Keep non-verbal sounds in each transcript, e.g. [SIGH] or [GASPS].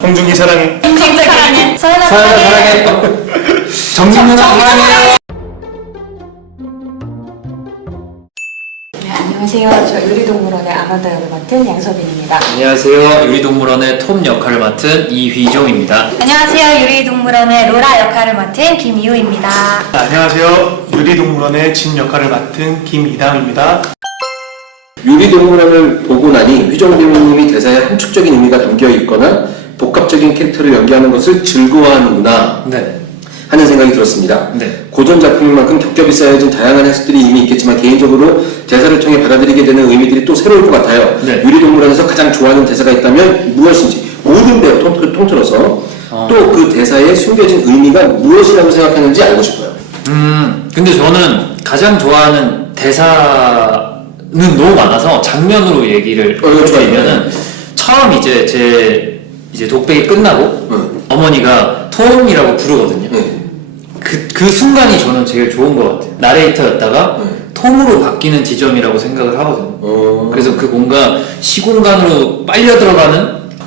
홍준기 사랑해. 김정기 사랑해. 서연아 사랑해 사랑해. 사랑해 네, 안녕하세요. 저 유리동물원의 아마다 역을 맡은 양서빈입니다. 안녕하세요 유리동물원의 톰 역할을 맡은 이휘종입니다 안녕하세요. 유리동물원의 로라 역할을 맡은 김이우입니다. 안녕하세요. 유리동물원의 진 역할을 맡은 김이담입니다. 유리동물원을 보고 나니 휘정 배우님이 대사에 함축적인 의미가 담겨 있거나 복합적인 캐릭터를 연기하는 것을 즐거워하는구나 네 하는 생각이 들었습니다. 네. 고전 작품인 만큼 겹겹이 쌓여진 다양한 해석들이 이미 있겠지만 개인적으로 대사를 통해 받아들이게 되는 의미들이 또 새로울 것 같아요. 네. 유리동물원에서 가장 좋아하는 대사가 있다면 무엇인지 모든 배우 통, 통틀어서 어. 또그 대사에 숨겨진 의미가 무엇이라고 생각하는지 알고 싶어요. 음, 근데 저는 가장 좋아하는 대사는 너무 많아서 장면으로 얘기를 어, 좋아요. 해드리면은 처음 이제 제 이제 독백이 끝나고 응. 어머니가 톰이라고 부르거든요. 네. 그, 그 순간이 저는 제일 좋은 것 같아요. 나레이터였다가 네. 톰으로 바뀌는 지점이라고 생각을 하거든요. 어... 그래서 그 뭔가 시공간으로 빨려 들어가는 [LAUGHS]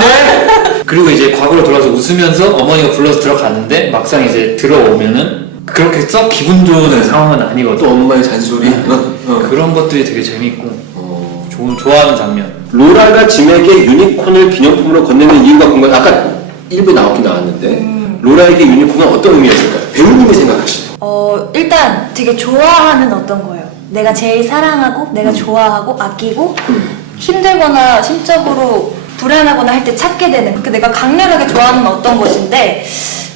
네. 그리고 이제 과거로 돌아서 웃으면서 어머니가 불러서 들어가는데 막상 이제 들어오면은 그렇게 썩 기분 좋은 상황은 또 아니거든. 엄마의 잔소리. 어, 어. 그런 것들이 되게 재밌고 어. 좋은 좋아하는 장면. 로라가 짐에게 유니콘을 기념품으로 건네는 이유가 궁금해. 아까 일부 나오긴 나왔는데 음. 로라에게 유니콘은 어떤 의미였을까요? 배우님이 생각하시는. 어, 일단 되게 좋아하는 어떤 거예요. 내가 제일 사랑하고, 내가 좋아하고, 아끼고, 힘들거나 심적으로 불안하거나 할 때 찾게 되는, 그 내가 강렬하게 좋아하는 어떤 것인데,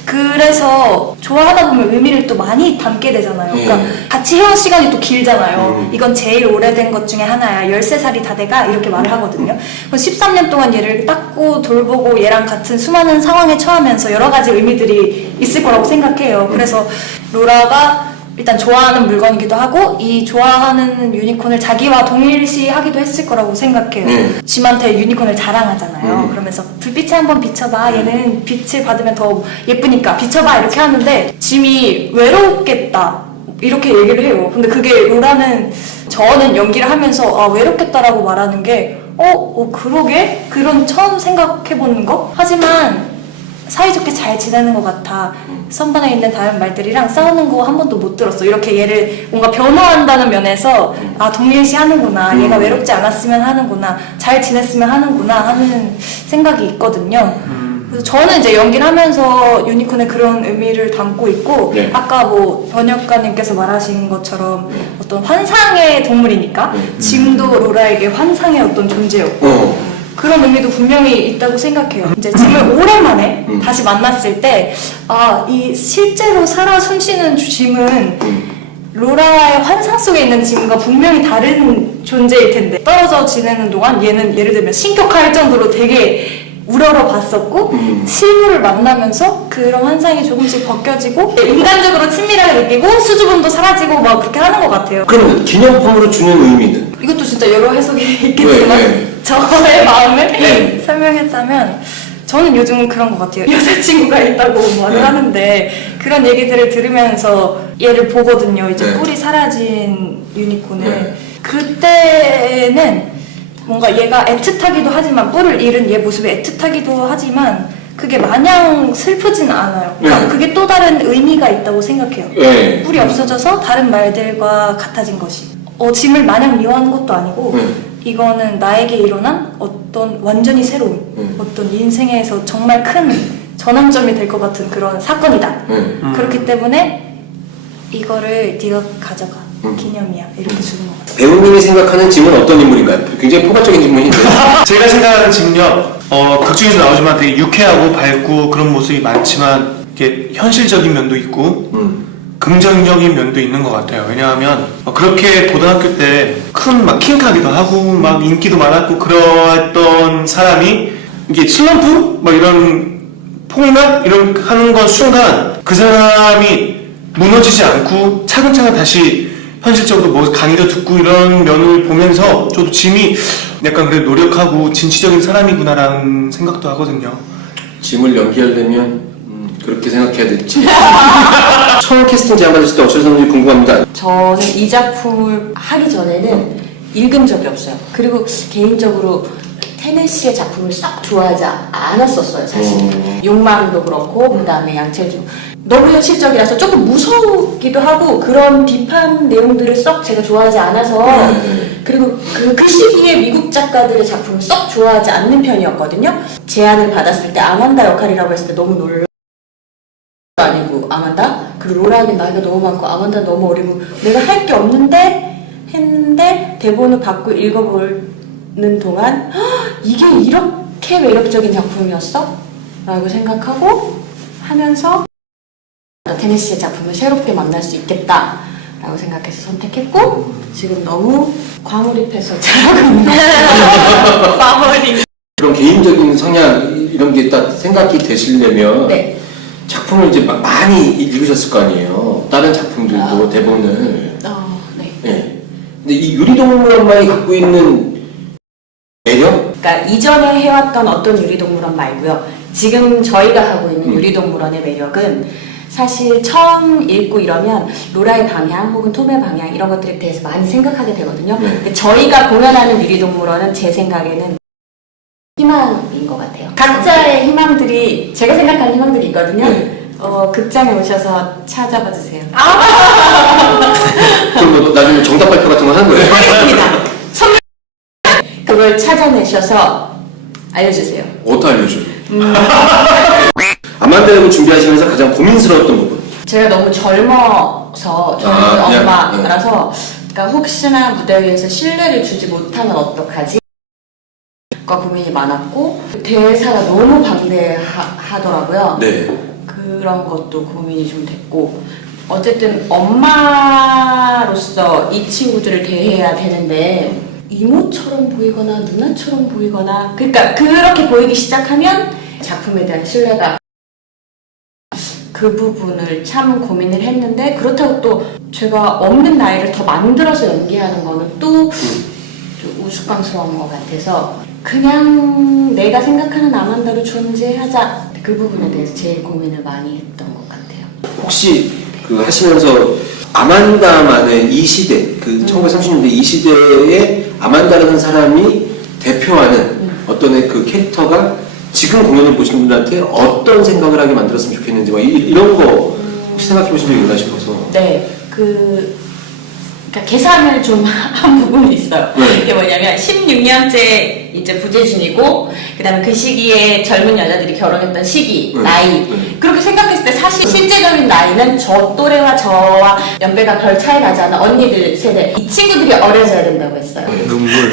그래서 좋아하다 보면 의미를 또 많이 담게 되잖아요. 그러니까 음. 같이 해온 시간이 또 길잖아요. 음. 이건 제일 오래된 것 중에 하나야. 13살이 다 돼가 이렇게 말을 하거든요. 그럼 13년 동안 얘를 닦고 돌보고 얘랑 같은 수많은 상황에 처하면서 여러 가지 의미들이 있을 거라고 생각해요. 그래서 로라가 일단 좋아하는 물건이기도 하고 이 좋아하는 유니콘을 자기와 동일시하기도 했을 거라고 생각해요. 음. 짐한테 유니콘을 자랑하잖아요. 음. 그러면서 불빛에 한번 비춰봐. 얘는 빛을 받으면 더 예쁘니까 비춰봐 이렇게 하는데 짐이 외롭겠다. 이렇게 얘기를 해요. 근데 그게 로라는 저는 연기를 하면서 아 외롭겠다라고 말하는 게 어, 어 그러게 그런 처음 생각해보는 거. 하지만 사이좋게 잘 지내는 것 같아. 선반에 있는 다른 말들이랑 싸우는 거 한 번도 못 들었어. 이렇게 얘를 뭔가 변호한다는 면에서 아 동일시 하는구나. 음. 얘가 외롭지 않았으면 하는구나. 잘 지냈으면 하는구나 하는 생각이 있거든요. 그래서 저는 이제 연기를 하면서 유니콘의 그런 의미를 담고 있고 네. 아까 뭐 번역가님께서 말하신 것처럼 어떤 환상의 동물이니까 네. 짐도 로라에게 환상의 어떤 존재였고 어. 그런 의미도 분명히 있다고 생각해요. 이제 짐을 오랜만에 음. 다시 만났을 때, 아, 이 실제로 살아 숨쉬는 짐은 음. 로라의 환상 속에 있는 짐과 분명히 다른 존재일 텐데, 떨어져 지내는 동안 얘는 예를 들면 신격할 정도로 되게 우러러 봤었고, 음. 실물을 만나면서 그런 환상이 조금씩 벗겨지고, 인간적으로 친밀함을 느끼고, 수줍음도 사라지고, 막 그렇게 하는 것 같아요. 그러면 기념품으로 주는 의미는? 이것도 진짜 여러 해석이 [LAUGHS] 있겠지만 네, 네. 저의 마음을 네. 설명했자면 저는 요즘 그런 것 같아요. 여자친구가 있다고 말을 네. 하는데 그런 얘기들을 들으면서 얘를 보거든요. 이제 네. 뿔이 사라진 유니콘을 네. 그때는 뭔가 얘가 애틋하기도 하지만 뿔을 잃은 얘 모습이 애틋하기도 하지만 그게 마냥 슬프진 않아요. 그러니까 네. 그게 또 다른 의미가 있다고 생각해요. 예. 뿔이 없어져서 다른 말들과 같아진 것이. 어, 짐을 마냥 미워하는 것도 아니고, 음. 이거는 나에게 일어난 어떤 완전히 새로운 음. 어떤 인생에서 정말 큰 전환점이 될 것 같은 그런 사건이다. 예. 그렇기 때문에 이거를 네가 가져가. 음. 기념이야. 이렇게 주는 것 같아요. 배우님이 생각하는 짐은 어떤 인물인가요? 굉장히 포괄적인 질문인데. [LAUGHS] 제가 생각하는 직력, 어, 극 중에서 나오지만 되게 유쾌하고 밝고 그런 모습이 많지만 이게 현실적인 면도 있고 음. 긍정적인 면도 있는 것 같아요. 왜냐하면 어, 그렇게 고등학교 때 큰막 킹카기도 하고 막 인기도 많았고 그러했던 사람이 이게 슬럼프 막 이런 폭락 이런 하는 건 순간 그 사람이 무너지지 않고 차근차근 다시 현실적으로 뭐 강의도 듣고 이런 면을 보면서 저도 짐이 약간 그래 노력하고 진취적인 사람이구나라는 생각도 하거든요. 짐을 연기하려면 음, 그렇게 생각해야 될지. [LAUGHS] 처음 캐스팅 제안 받으실 때 어쩌셨는지 궁금합니다. 저는 이 작품을 하기 전에는 읽은 적이 없어요. 그리고 개인적으로 테네시의 작품을 썩 좋아하지 않았었어요, 사실. 음. 욕망도 그렇고, 그 다음에 양체중. 너무 현실적이라서 조금 무서우기도 하고, 그런 딥한 내용들을 썩 제가 좋아하지 않아서, 네. 그리고 그, 그 시기에 미국 작가들의 작품을 썩 좋아하지 않는 편이었거든요. 제안을 받았을 때 아만다 역할이라고 했을 때 너무 놀라. 아만다? 그리고 로라는 나이가 너무 많고 아만다 너무 어리고 내가 할 게 없는데? 했는데 대본을 받고 읽어보는 동안 "헉, [GASPS] 이게 이렇게 매력적인 작품이었어? 라고 생각하고 하면서 테니스의 작품을 새롭게 만날 수 있겠다. 라고 생각해서 선택했고 지금 너무 과몰입해서 [LAUGHS] 잘하고 있는 [LAUGHS] 마무리 그런 개인적인 성향 이- 이런 게 딱 생각이 되시려면 네 작품을 이제 마- 많이 읽으셨을 거 아니에요. 다른 작품들도 대본을. 어, 네. 예. 근데 이 유리동물원만이 갖고 있는 매력? 그러니까 이전에 해왔던 어떤 유리동물원 말고요. 지금 저희가 하고 있는 유리동물원의 매력은 사실 처음 읽고 이러면 로라의 방향 혹은 톰의 방향 이런 것들에 대해서 많이 생각하게 되거든요. 네. 저희가 공연하는 유리동물원은 제 생각에는 희망인 것 같아요. 각자의 희망들이 제가 생각하는 희망들이 있거든요. 네. 어, 극장에 오셔서 찾아봐 주세요. 그럼 뭐 나중에 정답 발표 같은 거 하는 거예요? 하겠습니다. 선물 그걸 찾아내셔서 알려주세요. 어떻게 알려줘요? 아만다 역을 준비하시면서 가장 고민스러웠던 부분. 제가 너무 젊어서 젊은 아, 그냥, 엄마라서 그러니까 혹시나 무대 위에서 신뢰를 주지 못하면 어떡하지? 가 고민이 많았고 대사가 너무 방대하더라고요. 네. 그런 것도 고민이 좀 됐고 어쨌든 엄마로서 이 친구들을 대해야 되는데 이모처럼 보이거나 누나처럼 보이거나 그러니까 그렇게 보이기 시작하면 작품에 대한 신뢰가 그 부분을 참 고민을 했는데 그렇다고 또 제가 없는 나이를 더 만들어서 연기하는 거는 또 좀 우스꽝스러운 것 같아서 그냥 내가 생각하는 아만다로 존재하자 그 부분에 대해서 제일 고민을 많이 했던 것 같아요. 혹시 그 하시면서 아만다만의 이 시대, 그 1930년대 이 시대에 아만다라는 사람이 대표하는 어떤 그 캐릭터가 지금 공연을 보시는 분들한테 어떤 생각을 하게 만들었으면 좋겠는지 막 이, 이런 거 혹시 생각해 보신 적이 있나 싶어서. 네, 그 그러니까 계산을 좀 [LAUGHS] 한 부분이 있어요. 네. 이게 뭐냐면 16년째 이제 부재 중이고 그다음에 그 시기에 젊은 여자들이 결혼했던 시기, 네. 나이 네. 그렇게 생각했을 때 사실 실제적인 나이는 저 또래와 저와 연배가 별 차이 나지 않아 언니들 세대 이 친구들이 어려져야 된다고 했어요. 눈물.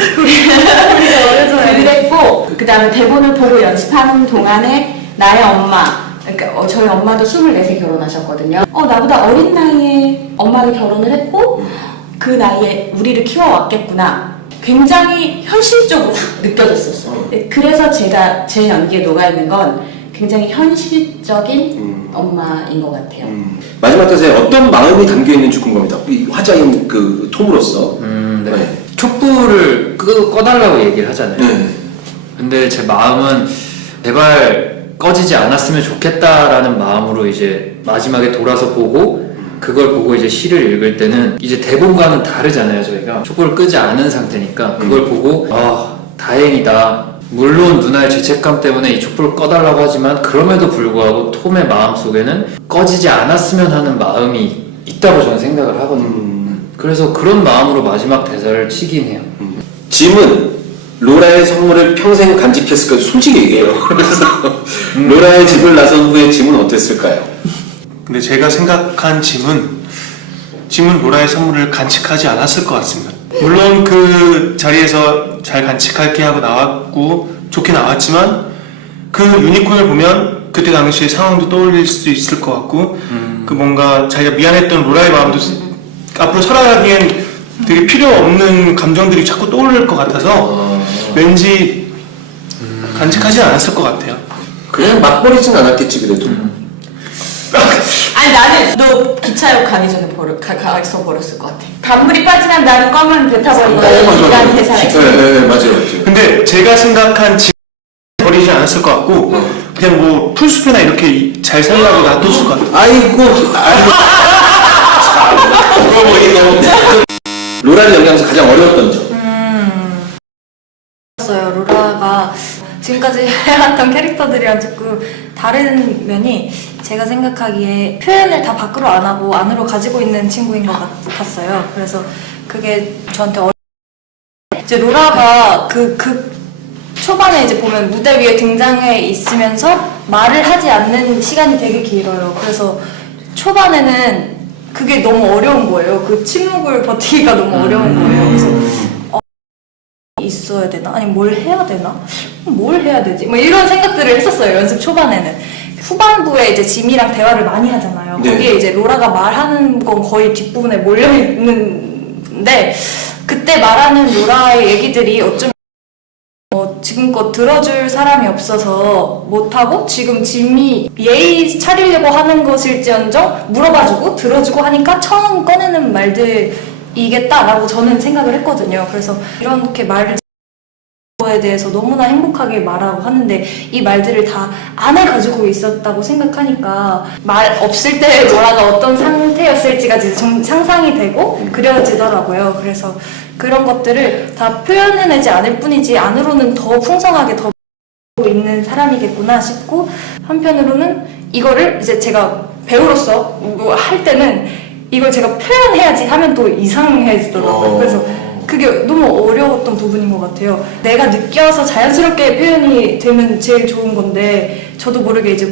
그랬고 그 다음에 대본을 보고 연습하는 동안에 나의 엄마 그러니까 어, 저희 엄마도 24세 결혼하셨거든요 어 나보다 어린 나이에 엄마는 결혼을 했고 그 나이에 우리를 키워왔겠구나 굉장히 현실적으로 느껴졌었어요 네, 그래서 제가 제 연기에 녹아있는 건 굉장히 현실적인 음. 엄마인 것 같아요 음, 마지막 대사에 어떤 마음이 담겨 있는지 궁금합니다. 이 화자인 그 톰으로서. 음, 네. 네. 촛불을 끄, 꺼달라고 얘기를 하잖아요. 네. 근데 제 마음은 제발 꺼지지 않았으면 좋겠다라는 마음으로 이제 마지막에 돌아서 보고 그걸 보고 이제 시를 읽을 때는 이제 대본과는 다르잖아요 저희가. 촛불을 끄지 않은 상태니까 그걸 보고 아 다행이다. 물론 누나의 죄책감 때문에 이 촛불을 꺼달라고 하지만 그럼에도 불구하고 톰의 마음 속에는 꺼지지 않았으면 하는 마음이 있다고 저는 생각을 하거든요. 음, 그래서 그런 마음으로 마지막 대사를 치긴 해요. 짐은 로라의 선물을 평생 간직했을까요? 솔직히 얘기해요. [LAUGHS] 그래서 로라의 집을 나선 후에 짐은 어땠을까요? 근데 제가 생각한 짐은 짐은 로라의 선물을 간직하지 않았을 것 같습니다. 물론 그 자리에서 잘 간직할게 하고 나왔고 좋게 나왔지만 그 유니콘을 보면 그때 당시의 상황도 떠올릴 수 있을 것 같고 그 뭔가 자기가 미안했던 로라의 마음도 앞으로 살아가기엔 되게 필요 없는 감정들이 자꾸 떠오를 것 같아서 왠지 간직하지 않았을 것 같아요. 그냥 막 버리진 않았겠지 그래도. 아니 나는 너 기차역 가기 전에 버려, 가, 가서 버렸을 것 같아 단물이 빠지면 나는 검은 배 타버린 거야 이란 대사가 네, 네, 네, 맞아요, 맞아요. 근데 제가 생각한 짐 버리지 않았을 것 같고 그냥 뭐 풀숲이나 이렇게 이- 잘 살라고 놔뒀을 것 같아요. 아이고, 아이고. 뭐 이거. [LAUGHS] 로라를 연기하면서 가장 어려웠던 점. 지금까지 [LAUGHS] 해왔던 캐릭터들이랑 조금 다른 면이 제가 생각하기에 표현을 다 밖으로 안 하고 안으로 가지고 있는 친구인 것 같았어요. 그래서 그게 저한테 어려 이제 로라가 그, 그 초반에 이제 보면 무대 위에 등장해 있으면서 말을 하지 않는 시간이 되게 길어요. 그래서 초반에는 그게 너무 어려운 거예요. 그 침묵을 [LAUGHS] 버티기가 너무 어려운 거예요. 그래서 어, 있어야 되나? 아니 뭘 해야 되나? 뭘 해야 되지? 뭐 이런 생각들을 했었어요. 연습 초반에는. 후반부에 이제 짐이랑 대화를 많이 하잖아요. 네. 거기에 이제 로라가 말하는 건 거의 뒷부분에 몰려 있는데 그때 말하는 로라의 얘기들이 어쩌면 어, 지금껏 들어줄 사람이 없어서 못하고 지금 짐이 예의 차리려고 하는 것일지언정 물어봐주고 들어주고 하니까 처음 꺼내는 말들이겠다라고 저는 생각을 했거든요. 그래서 이렇게 말을 거에 대해서 너무나 행복하게 말하고 하는데 이 말들을 다 안에 가지고 있었다고 생각하니까 말 없을 때 로라가 어떤 상태였을지가 좀 상상이 되고 그려지더라고요. 그래서 그런 것들을 다 표현해내지 않을 뿐이지 안으로는 더 풍성하게 더 있는 사람이겠구나 싶고 한편으로는 이거를 이제 제가 배우로서 뭐 할 때는 이걸 제가 표현해야지 하면 또 이상해지더라고요. 어. 그래서 그게 너무 어려웠던 부분인 것 같아요. 내가 느껴서 자연스럽게 표현이 되면 제일 좋은 건데 저도 모르게 이제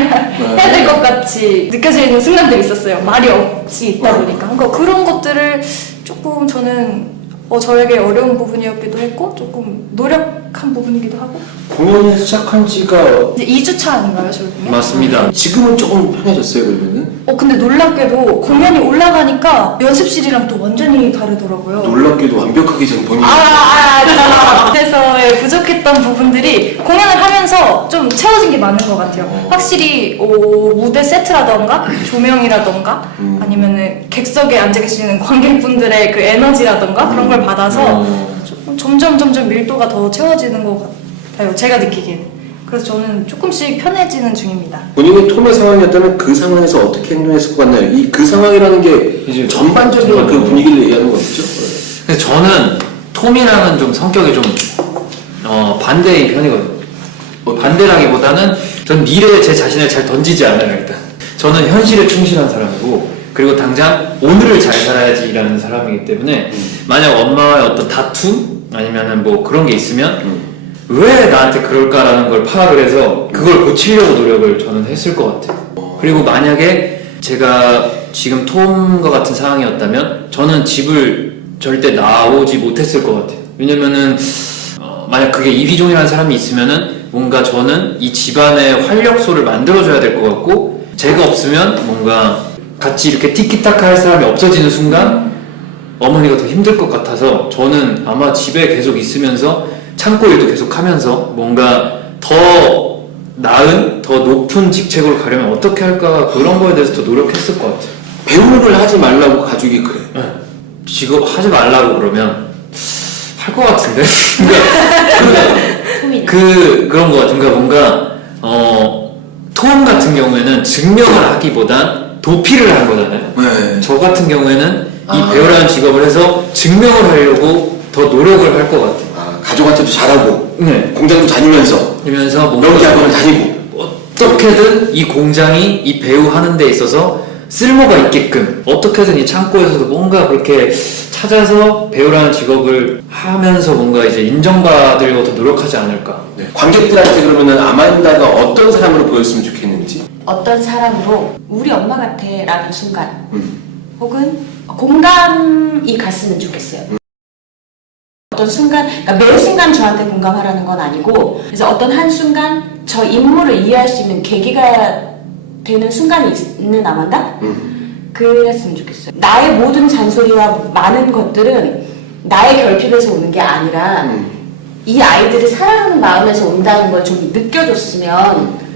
해야 될 것 같이 느껴지는 순간들이 있었어요. 말이 없이 있다 보니까. 그러니까 그런 것들을 조금 저는 어, 저에게 어려운 부분이었기도 했고 조금 노력한 부분이기도 하고 공연을 시작한 지가 이제 2주차 아닌가요, 저희는? 맞습니다. 지금은 조금 편해졌어요 그러면은 어 근데 놀랍게도 공연이 올라가니까 연습실이랑 또 완전히 다르더라고요. 놀랍게도 완벽하게 전 본인이 아, 아, 아, 그래서의 부족했던 부분들이 공연을 하면서 좀 채워진 게 많은 것 같아요. 확실히 오, 무대 세트라던가 조명이라던가 음. 아니면은 객석에 앉아 계시는 관객분들의 그 에너지라던가 그런 걸 받아서 음. 조금 점점 점점 밀도가 더 채워지는 것 같아요. 제가 느끼기에는. 그래서 저는 조금씩 편해지는 중입니다. 본인이 톰의 상황이었다면 그 상황에서 어떻게 행동했을 것 같나요? 이 그 상황이라는 게 이제 전반적인 그 전반적으로. 분위기를 얘기하는 거겠죠? 근데 저는 톰이랑은 좀 성격이 좀 어, 반대인 편이거든요. 뭐 반대라기보다는 전 미래에 제 자신을 잘 던지지 않아요 일단. 저는 현실에 충실한 사람이고 그리고 당장 오늘을 잘 살아야지라는 사람이기 때문에 만약 엄마와의 어떤 다툼 아니면은 뭐 그런 게 있으면 왜 나한테 그럴까라는 걸 파악을 해서 그걸 고치려고 노력을 저는 했을 것 같아요. 그리고 만약에 제가 지금 톰과 같은 상황이었다면 저는 집을 절대 나오지 못했을 것 같아요. 왜냐면은 어, 만약 그게 이휘종이라는 사람이 있으면은 뭔가 저는 이 집안의 활력소를 만들어줘야 될 것 같고 제가 없으면 뭔가 같이 이렇게 티키타카 할 사람이 없어지는 순간 어머니가 더 힘들 것 같아서 저는 아마 집에 계속 있으면서 창고 일도 계속 하면서 뭔가 더 나은, 더 높은 직책으로 가려면 어떻게 할까 그런 거에 대해서 더 노력했을 것 같아요. 배우를 하지 말라고 가족이 그래. 직업 하지 말라고 그러면 할 것 같은데? [LAUGHS] 그러니까 그 그런 것 같은 그러니까 뭔가 어톰 같은 경우에는 증명을 하기보단 도피를 한 거잖아요. 네. 저 같은 경우에는 아. 이 배우라는 직업을 해서 증명을 하려고 더 노력을 할 것 같아요. 아, 가족한테도 잘하고 네. 공장도 다니면서 이러면서 뭔가 명기학원을 다니고 어떻게든 이 공장이 이 배우 하는 데 있어서 쓸모가 있게끔 어떻게든 이 창고에서도 뭔가 그렇게 찾아서 배우라는 직업을 하면서 뭔가 이제 인정받으려고 더 노력하지 않을까. 네. 관객들한테 그러면은 아만다가 어떤 사람으로 보였으면 좋겠는지 어떤 사람으로 우리 엄마 같아 라는 순간 음. 혹은 공감이 갔으면 좋겠어요. 어떤 순간, 그러니까 매 순간 저한테 공감하라는 건 아니고 그래서 어떤 한 순간 저 인물을 이해할 수 있는 계기가 되는 순간이 있는 아만다? 음. 그랬으면 좋겠어요. 나의 모든 잔소리와 많은 것들은 나의 결핍에서 오는 게 아니라 음. 이 아이들을 사랑하는 마음에서 온다는 걸 좀 느껴줬으면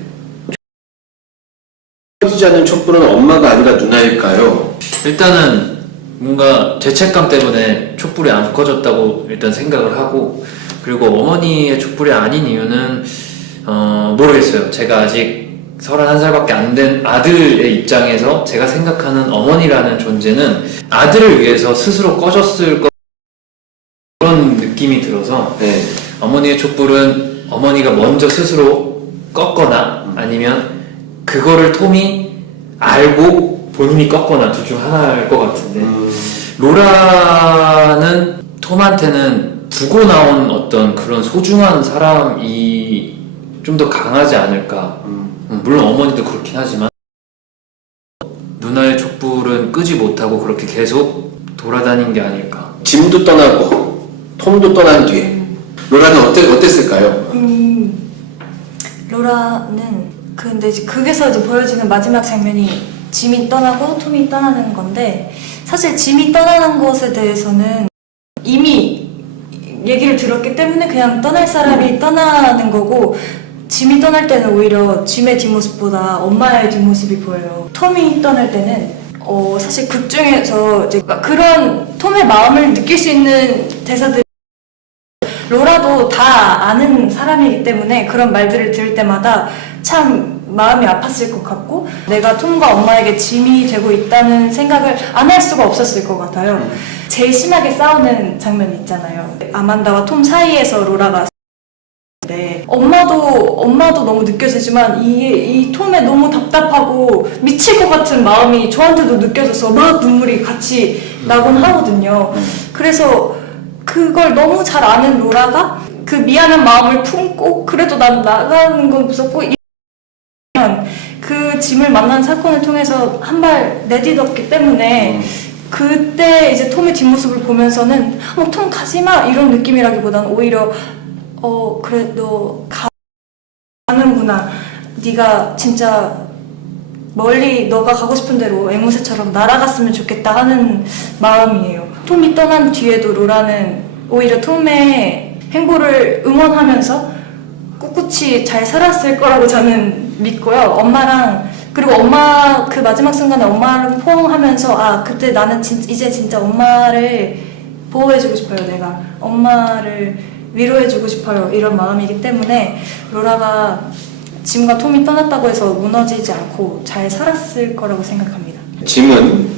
커지지 않는 촛불은 엄마가 아니라 누나일까요? 일단은 뭔가 죄책감 때문에 촛불이 안 꺼졌다고 일단 생각을 하고 그리고 어머니의 촛불이 아닌 이유는 어 모르겠어요. 제가 아직 31살밖에 안 된 아들의 입장에서 제가 생각하는 어머니라는 존재는 아들을 위해서 스스로 꺼졌을 것 그런 느낌이 들어서 네. 어머니의 촛불은 어머니가 먼저 스스로 꺾거나 아니면 그거를 톰이 알고 본인이 꺾거나 둘 중 하나일 것 같은데 음. 로라는 톰한테는 두고 나온 어떤 그런 소중한 사람이 좀 더 강하지 않을까. 음. 음, 물론 어머니도 그렇긴 하지만 누나의 촛불은 끄지 못하고 그렇게 계속 돌아다닌 게 아닐까. 짐도 떠나고 톰도 떠난 뒤에 로라는 어때, 어땠을까요? 음, 로라는 근데 이제 극에서 이제 보여지는 마지막 장면이 짐이 떠나고 톰이 떠나는 건데 사실 짐이 떠나는 것에 대해서는 이미 얘기를 들었기 때문에 그냥 떠날 사람이 떠나는 거고 짐이 떠날 때는 오히려 짐의 뒷모습보다 엄마의 뒷모습이 보여요. 톰이 떠날 때는 어 사실 극 중에서 이제 그런 톰의 마음을 느낄 수 있는 대사들 로라도 다 아는 사람이기 때문에 그런 말들을 들을 때마다 참 마음이 아팠을 것 같고 내가 톰과 엄마에게 짐이 되고 있다는 생각을 안 할 수가 없었을 것 같아요. 제일 심하게 싸우는 장면이 있잖아요. 아만다와 톰 사이에서 로라가 네. 엄마도 엄마도 너무 느껴지지만 이, 이 톰의 너무 답답하고 미칠 것 같은 마음이 저한테도 느껴져서 막 눈물이 같이 나곤 하거든요. 그래서 그걸 너무 잘 아는 로라가 그 미안한 마음을 품고 그래도 난 나가는 건 무섭고 짐을 만난 사건을 통해서 한 발 내딛었기 때문에 그때 이제 톰의 뒷모습을 보면서는 어, 톰 가지마! 이런 느낌이라기보다는 오히려 어 그래 너 가는구나. 네가 진짜 멀리 너가 가고 싶은 대로 앵무새처럼 날아갔으면 좋겠다 하는 마음이에요. 톰이 떠난 뒤에도 로라는 오히려 톰의 행보를 응원하면서 꿋꿋이 잘 살았을 거라고 저는 믿고요. 엄마랑 그리고 엄마 그 마지막 순간에 엄마를 포옹하면서 아 그때 나는 진, 이제 진짜 엄마를 보호해주고 싶어요 내가 엄마를 위로해주고 싶어요 이런 마음이기 때문에 로라가 짐과 톰이 떠났다고 해서 무너지지 않고 잘 살았을 거라고 생각합니다. 짐은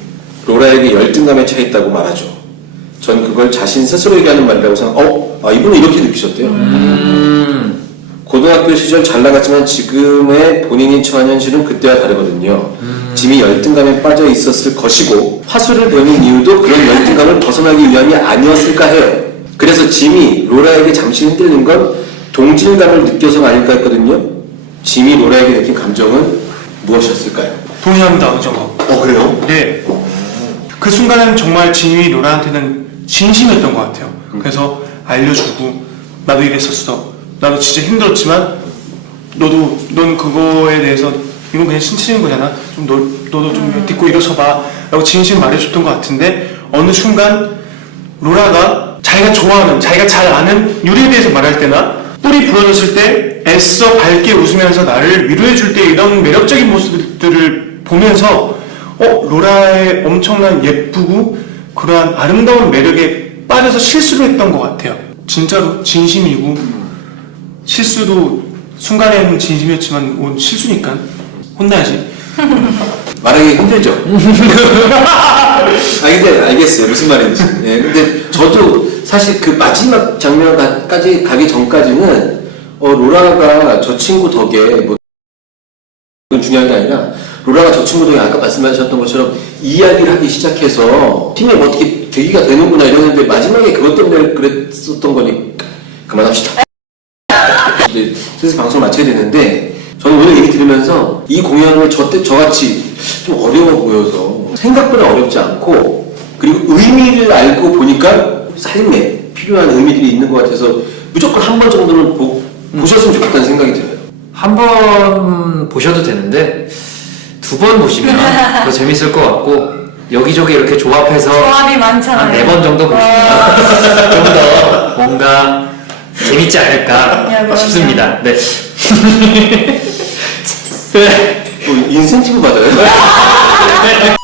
로라에게 열등감에 차 있다고 말하죠. 전 그걸 자신 스스로에게 하는 말이라고 생각. 어, 아 이분은 이렇게 느끼셨대요. 음. 고등학교 시절 잘 나갔지만 지금의 본인이 처한 현실은 그때와 다르거든요. 짐이 열등감에 빠져 있었을 것이고 화술을 배우는 이유도 그런 열등감을 벗어나기 위함이 아니었을까 해요. 그래서 짐이 로라에게 잠시 흔들린 건 동질감을 느껴서가 아닐까 했거든요. 짐이 로라에게 느낀 감정은 무엇이었을까요? 동의합니다, 정도. 어 그래요? 네. 그 순간은 정말 진이 로라한테는 진심이었던 것 같아요. 그래서 알려주고 나도 이랬었어. 나도 진짜 힘들었지만 너도 넌 그거에 대해서 이건 그냥 신체적인 거잖아. 좀 너, 너도 좀 딛고 일어서봐. 라고 진심 말해줬던 것 같은데 어느 순간 로라가 자기가 좋아하는 자기가 잘 아는 유리에 대해서 말할 때나 뿔이 부러졌을 때 애써 밝게 웃으면서 나를 위로해줄 때 이런 매력적인 모습들을 보면서 어 로라의 엄청난 예쁘고 그러한 아름다운 매력에 빠져서 실수를 했던 것 같아요. 진짜로 진심이고 실수도 순간에는 진심이었지만 뭐 실수니까 혼나야지. [LAUGHS] 말하기 힘들죠. [LAUGHS] 아 근데 알겠어요 무슨 말인지. 예, 근데 저도 사실 그 마지막 장면까지 가기 전까지는 어, 로라가 저 친구 덕에 뭐 중요한 게 아니라 로라가 저 친구 덕에 아까 말씀하셨던 것처럼 이야기를 하기 시작해서 팀이 뭐 어떻게 계기가 되는구나 이랬는데 마지막에 그것 때문에 그랬었던 거니 그만합시다. 이제 슬슬 방송 마쳐야 되는데 저는 오늘 얘기 들으면서 이 공연을 저때 저같이 좀 어려워 보여서 생각보다 어렵지 않고 그리고 의미를 알고 보니까 삶에 필요한 의미들이 있는 것 같아서 무조건 한 번 정도는 보, 보셨으면 좋겠다는 생각이 들어요. 한 번 보셔도 되는데 두 번 보시면 더 재밌을 것 같고 여기저기 이렇게 조합해서 조합이 많잖아요. 한 네 번 정도 보시면 [LAUGHS] 좀 더 뭔가 재밌지 않을까 싶습니다. 네. 뭐 [LAUGHS] 인센티브 받아요? [LAUGHS]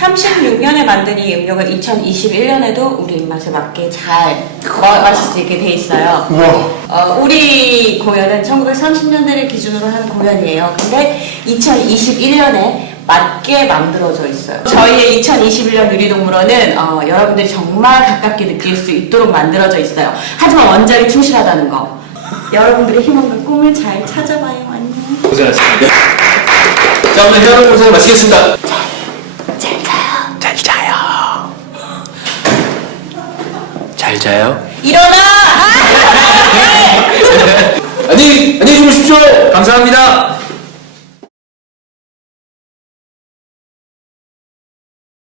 36년에 만든 이 음료가 2021년에도 우리 입맛에 맞게 잘 마- 마실 수 있게 돼 있어요. 우와. 어, 우리 공연은 1930년대를 기준으로 하는 공연이에요. 근데 2021년에 맞게 만들어져 있어요. 저희의 2021년 누리동물원은 어, 여러분들이 정말 가깝게 느낄 수 있도록 만들어져 있어요. 하지만 원작이 충실하다는 거. 여러분들의 희망과 꿈을 잘 찾아봐요. 안녕. 고생하셨습니다. 자, 오늘 헤어로 고생 마치겠습니다. 잘 자요. 잘 자요. 잘 자요. 일어나! [LAUGHS] 안녕히, 안녕히 주무십시오. 감사합니다.